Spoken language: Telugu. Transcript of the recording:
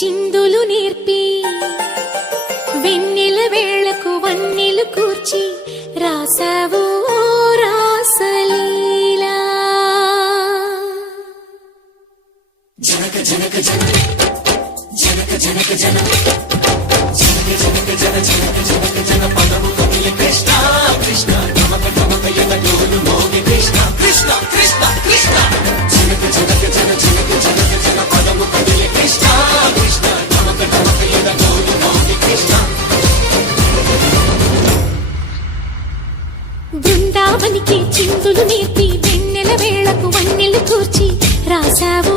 చిందులు నేర్పి వెన్నెల వేళకు వన్నెలు కూర్చి రాసావు రాసలీలా. జనక జనక జన జనక జనక జన జనక జనక జన జనక జనక జన పదము కదిలి కృష్ణ కృష్ణ గమక గమక యన డోలు మోగి కృష్ణ కృష్ణ కృష్ణ కృష్ణ జనక జనక జన జనక జనక జన పదము కదిలి కృష్ణ కృష్ణ గమక గమక యన డోలు మోగి కృష్ణ. బృందావనికి చిందులు నేర్పి వెన్నెల వేళకు వన్నెలు కూర్చి రాసావు